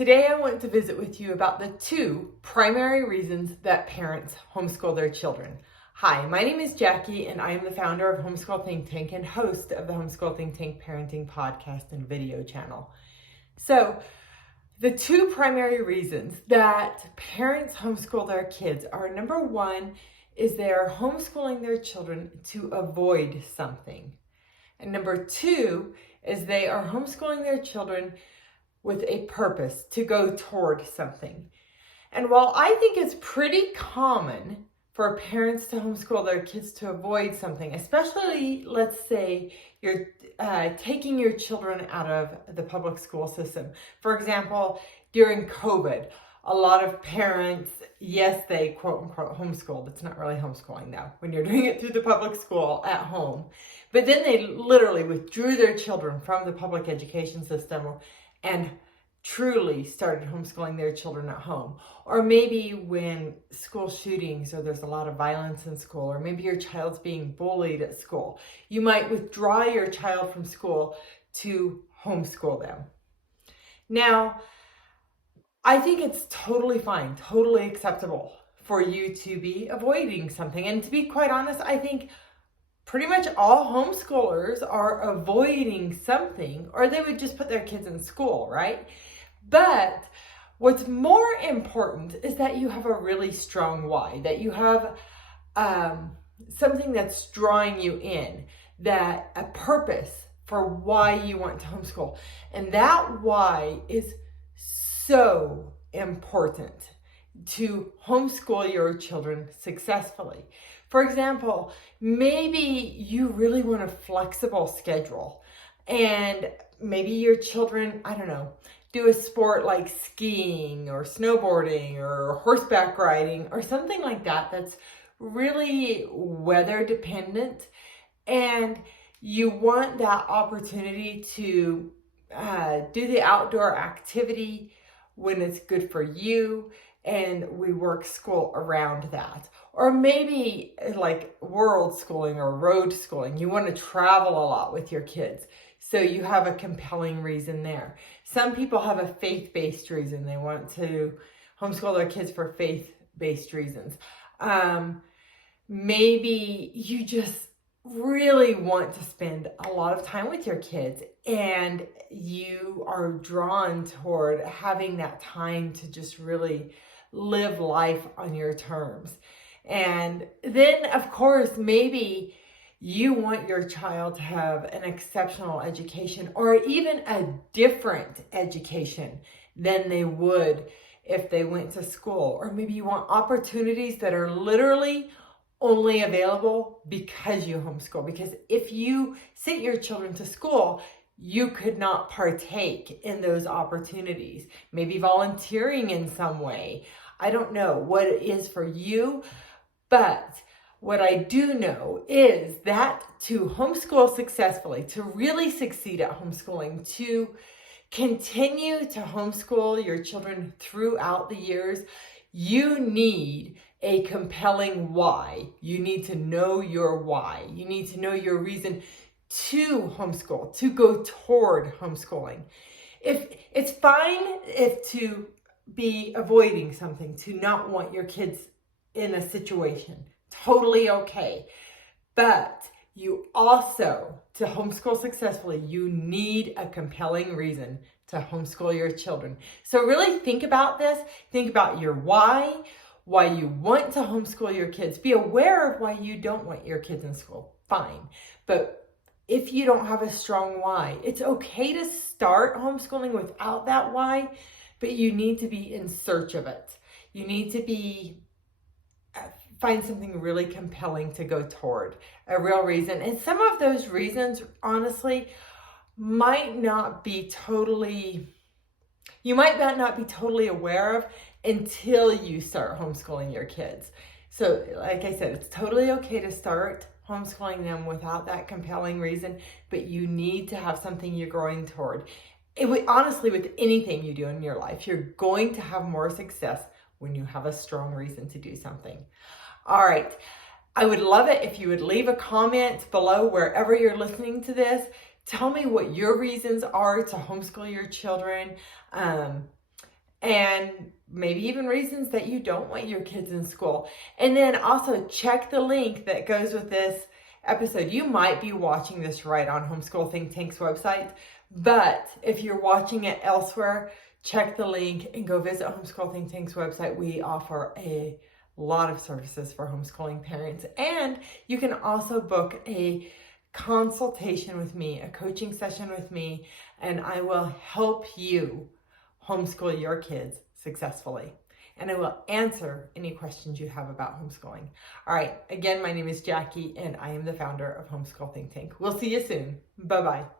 Today I want to visit with you about the two primary reasons that parents homeschool their children. Hi, my name is Jackie and I am the founder of HomeSchool ThinkTank and host of the HomeSchool ThinkTank Parenting Podcast and video channel. So, the two primary reasons that parents homeschool their kids are, number one, is they are homeschooling their children to avoid something. And number two is they are homeschooling their children with a purpose, to go toward something. And while I think it's pretty common for parents to homeschool their kids to avoid something, especially, let's say, you're taking your children out of the public school system. For example, during COVID, a lot of parents, yes, they quote unquote homeschooled. It's not really homeschooling though, when you're doing it through the public school at home. But then they literally withdrew their children from the public education system and truly started homeschooling their children at home. Or maybe when school shootings or there's a lot of violence in school, or maybe your child's being bullied at school, you might withdraw your child from school to homeschool them. Now, I think it's totally fine, totally acceptable for you to be avoiding something. And to be quite honest, I think pretty much all homeschoolers are avoiding something, or they would just put their kids in school, right? But what's more important is that you have a really strong why, that you have something that's drawing you in, that a purpose for why you want to homeschool. And that why is so important to homeschool your children successfully. For example, maybe you really want a flexible schedule and maybe your children, I don't know, do a sport like skiing or snowboarding or horseback riding or something like that that's really weather dependent, and you want that opportunity to do the outdoor activity when it's good for you, and we work school around that. Or maybe like world schooling or road schooling, you want to travel a lot with your kids, so you have a compelling reason there. Some people have a faith-based reason. They want to homeschool their kids for faith-based reasons. Maybe you just really want to spend a lot of time with your kids and you are drawn toward having that time to just really live life on your terms. And then, of course, maybe you want your child to have an exceptional education or even a different education than they would if they went to school. Or maybe you want opportunities that are literally only available because you homeschool. Because if you sent your children to school, you could not partake in those opportunities. Maybe volunteering in some way. I don't know what it is for you, but what I do know is that to homeschool successfully, to really succeed at homeschooling, to continue to homeschool your children throughout the years, you need a compelling why. You need to know your why. You need to know your reason to homeschool, to go toward homeschooling. If it's fine if to be avoiding something, to not want your kids in a situation, totally okay. But you also, to homeschool successfully, you need a compelling reason to homeschool your children. So really think about this. Think about your why you want to homeschool your kids. Be aware of why you don't want your kids in school. Fine. But if you don't have a strong why, it's okay to start homeschooling without that why, but you need to be in search of it. You need to find something really compelling to go toward, a real reason. And some of those reasons, honestly, you might not be totally aware of until you start homeschooling your kids. So like I said, it's totally okay to start homeschooling them without that compelling reason, but you need to have something you're growing toward. Honestly, with anything you do in your life, you're going to have more success when you have a strong reason to do something. All right. I would love it if you would leave a comment below wherever you're listening to this. Tell me what your reasons are to homeschool your children. and maybe even reasons that you don't want your kids in school. And then also check the link that goes with this episode. You might be watching this right on Homeschool Think Tank's website, but if you're watching it elsewhere, check the link and go visit Homeschool Think Tank's website. We offer a lot of services for homeschooling parents, and you can also book a consultation with me, a coaching session with me, and I will help you homeschool your kids successfully. And I will answer any questions you have about homeschooling. All right, again, my name is Jackie, and I am the founder of Homeschool Think Tank. We'll see you soon. Bye-bye.